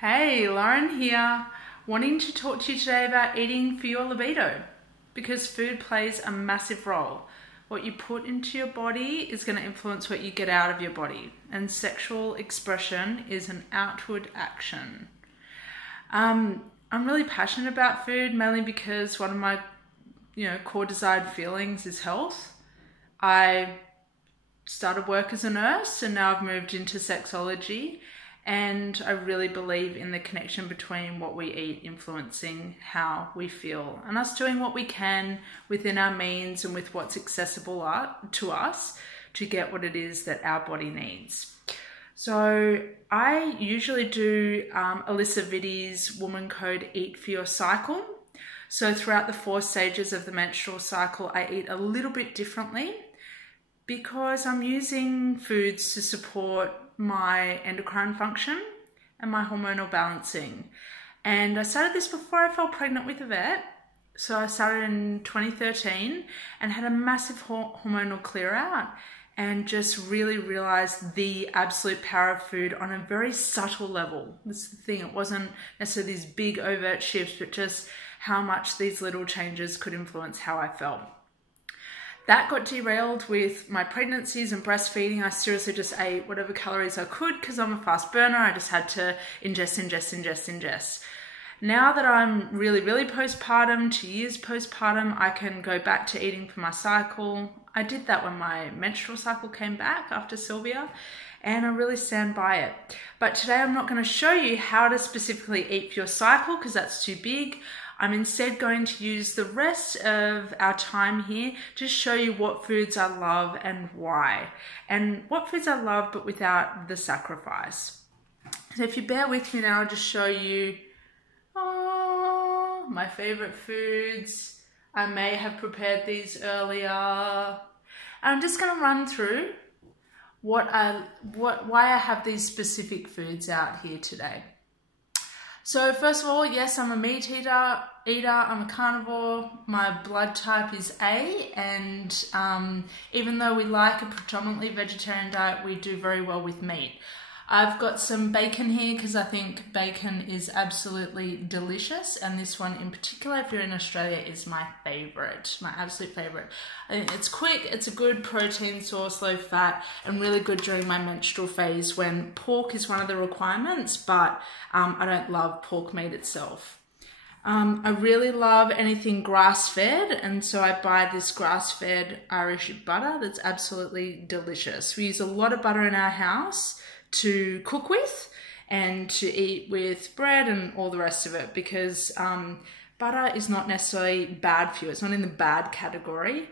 Hey, Lauren here, wanting to talk to you today about eating for your libido, because food plays a massive role. What you put into your body is going to influence what you get out of your body, and sexual expression is an outward action. I'm really passionate about food, mainly because one of my core desired feelings is health. I started work as a nurse and now I've moved into sexology, and I really believe in the connection between what we eat influencing how we feel, and us doing what we can within our means and with what's accessible to us to get what it is that our body needs. So I usually do Alyssa Vitti's Woman Code Eat for Your Cycle. So throughout the 4 stages of the menstrual cycle, I eat a little bit differently because I'm using foods to support my endocrine function and my hormonal balancing. And I started this before I fell pregnant with a vet. So I started in 2013 and had a massive hormonal clear out, and just really realized the absolute power of food on a very subtle level. This is the thing, it wasn't necessarily these big overt shifts, but just how much these little changes could influence how I felt. That got derailed with my pregnancies and breastfeeding. I seriously just ate whatever calories I could because I'm a fast burner. I just had to ingest. Now that I'm really postpartum, 2 years postpartum, I can go back to eating for my cycle. I did that when my menstrual cycle came back after Sylvia, and I really stand by it. But today I'm not going to show you how to specifically eat for your cycle because that's too big. I'm instead going to use the rest of our time here to show you what foods I love and why. And what foods I love but without the sacrifice. So if you bear with me now, I'll just show you my favorite foods. I may have prepared these earlier. And I'm just going to run through why I have these specific foods out here today. So first of all, yes, I'm a meat eater, I'm a carnivore, my blood type is A, and even though we like a predominantly vegetarian diet, we do very well with meat. I've got some bacon here because I think bacon is absolutely delicious, and this one in particular, if you're in Australia, is my favourite, my absolute favourite. I think it's quick, it's a good protein source, low fat, and really good during my menstrual phase when pork is one of the requirements, but I don't love pork meat itself. I really love anything grass-fed, and so I buy this grass-fed Irish butter that's absolutely delicious. We use a lot of butter in our house to cook with and to eat with bread and all the rest of it, because butter is not necessarily bad for you. It's not in the bad category,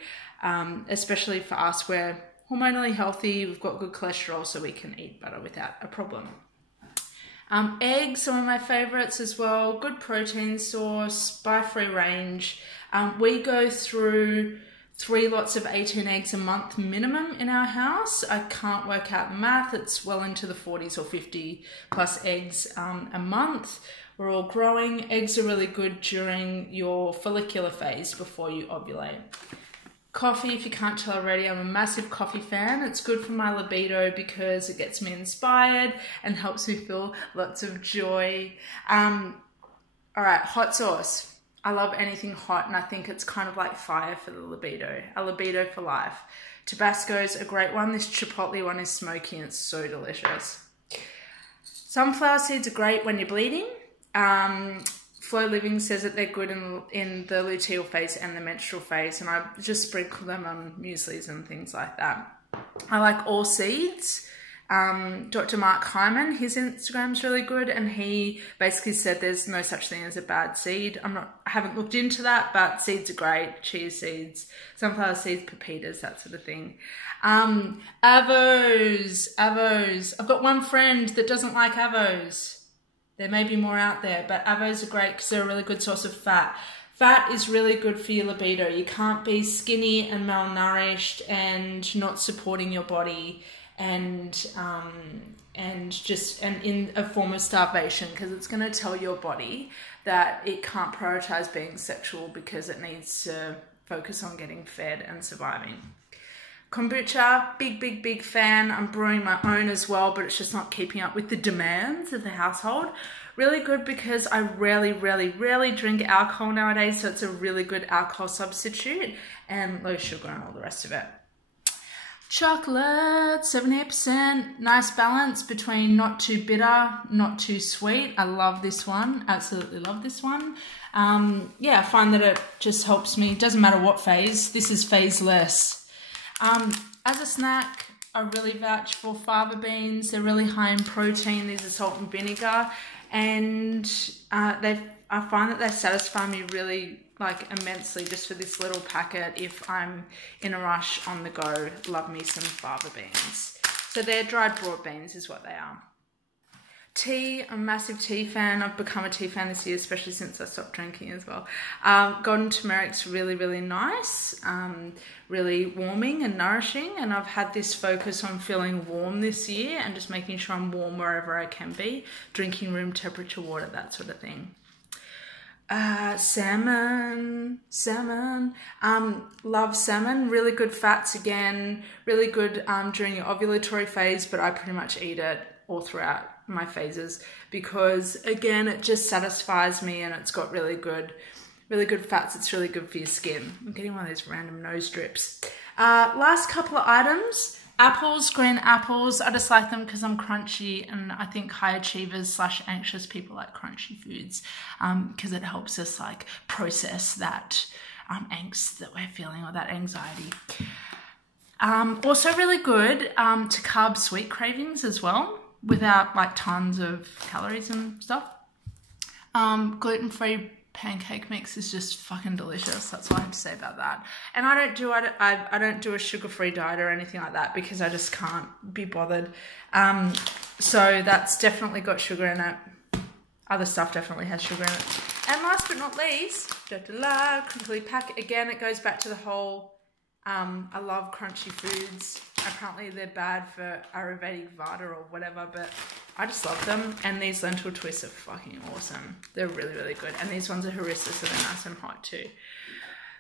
especially for us. We're hormonally healthy, we've got good cholesterol, so we can eat butter without a problem. Eggs are one of my favorites as well. Good protein source, by free range. We go through 3 lots of 18 eggs a month minimum in our house. I can't work out the math. It's well into the 40s or 50 plus eggs a month. We're all growing. Eggs are really good during your follicular phase before you ovulate. Coffee, if you can't tell already, I'm a massive coffee fan. It's good for my libido because it gets me inspired and helps me feel lots of joy. All right, hot sauce. I love anything hot, and I think it's kind of like fire for the libido, a libido for life. Tabasco's a great one. This chipotle one is smoky and it's so delicious. Sunflower seeds are great when you're bleeding. Flow Living says that they're good in the luteal phase and the menstrual phase, and I just sprinkle them on mueslis and things like that. I like all seeds. Dr. Mark Hyman, his Instagram's really good, and he basically said there's no such thing as a bad seed. I haven't looked into that, but seeds are great. Chia seeds, sunflower seeds, pepitas, that sort of thing. Avos. I've got one friend that doesn't like avos. There may be more out there, but avos are great because they're a really good source of fat. Fat is really good for your libido. You can't be skinny and malnourished and not supporting your body and in a form of starvation, because it's going to tell your body that it can't prioritize being sexual because it needs to focus on getting fed and surviving. Kombucha, big fan. I'm brewing my own as well, but it's just not keeping up with the demands of the household. Really good because I rarely drink alcohol nowadays, so it's a really good alcohol substitute, and low sugar and all the rest of it. Chocolate, 78%, nice balance between not too bitter, not too sweet. I love this one, absolutely love this one. Yeah, I find that it just helps me, doesn't matter what phase, this is phase-less. As a snack, I really vouch for fava beans. They're really high in protein. These are salt and vinegar, and I find that they satisfy me really like immensely just for this little packet if I'm in a rush on the go. Love me some fava beans. So they're dried broad beans is what they are. Tea, I'm a massive tea fan. I've become a tea fan this year, especially since I stopped drinking as well. Golden turmeric's really nice, really warming and nourishing, and I've had this focus on feeling warm this year and just making sure I'm warm wherever I can be, drinking room temperature water, that sort of thing. Salmon, love salmon, really good fats again, really good during your ovulatory phase, but I pretty much eat it all throughout my phases because again it just satisfies me, and it's got really good fats. It's really good for your skin. I'm getting one of those random nose drips. Last couple of items. Apples, green apples. I just like them because I'm crunchy, and I think high achievers / anxious people like crunchy foods because it helps us like process that angst that we're feeling or that anxiety. Also really good to carb sweet cravings as well, without like tons of calories and stuff. Gluten-free pancake mix is just fucking delicious. That's all I have to say about that. And I don't do a sugar-free diet or anything like that because I just can't be bothered. So that's definitely got sugar in it. Other stuff definitely has sugar in it. And last but not least, crinkly pack. Again, it goes back to the whole, I love crunchy foods. Apparently they're bad for Ayurvedic Vata or whatever, but I just love them. And these lentil twists are fucking awesome. They're really good. And these ones are harissa, so they're nice and hot too.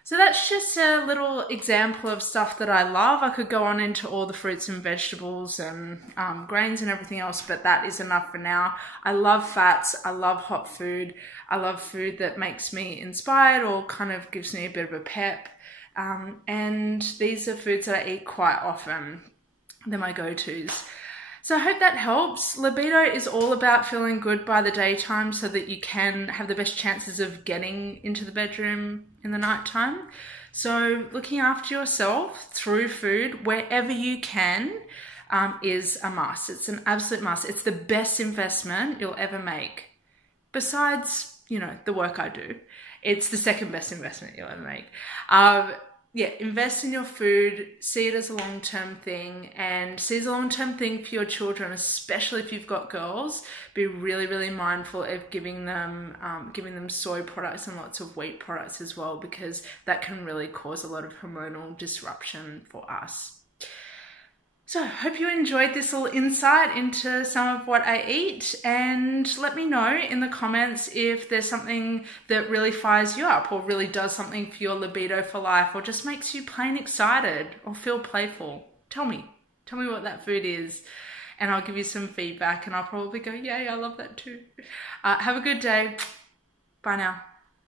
So that's just a little example of stuff that I love. I could go on into all the fruits and vegetables and grains and everything else, but that is enough for now. I love fats. I love hot food. I love food that makes me inspired or kind of gives me a bit of a pep. And these are foods that I eat quite often. They're my go-tos. So I hope that helps. Libido is all about feeling good by the daytime so that you can have the best chances of getting into the bedroom in the nighttime. So looking after yourself through food wherever you can is a must. It's an absolute must. It's the best investment you'll ever make. Besides, you know, the work I do. It's the second best investment you'll ever make. Yeah, invest in your food, see it as a long-term thing, and see it as a long-term thing for your children, especially if you've got girls. Be really mindful of giving them soy products and lots of wheat products as well, because that can really cause a lot of hormonal disruption for us. So I hope you enjoyed this little insight into some of what I eat, and let me know in the comments if there's something that really fires you up or really does something for your libido for life or just makes you plain excited or feel playful. Tell me what that food is, and I'll give you some feedback, and I'll probably go, yay, I love that too. Have a good day. Bye now.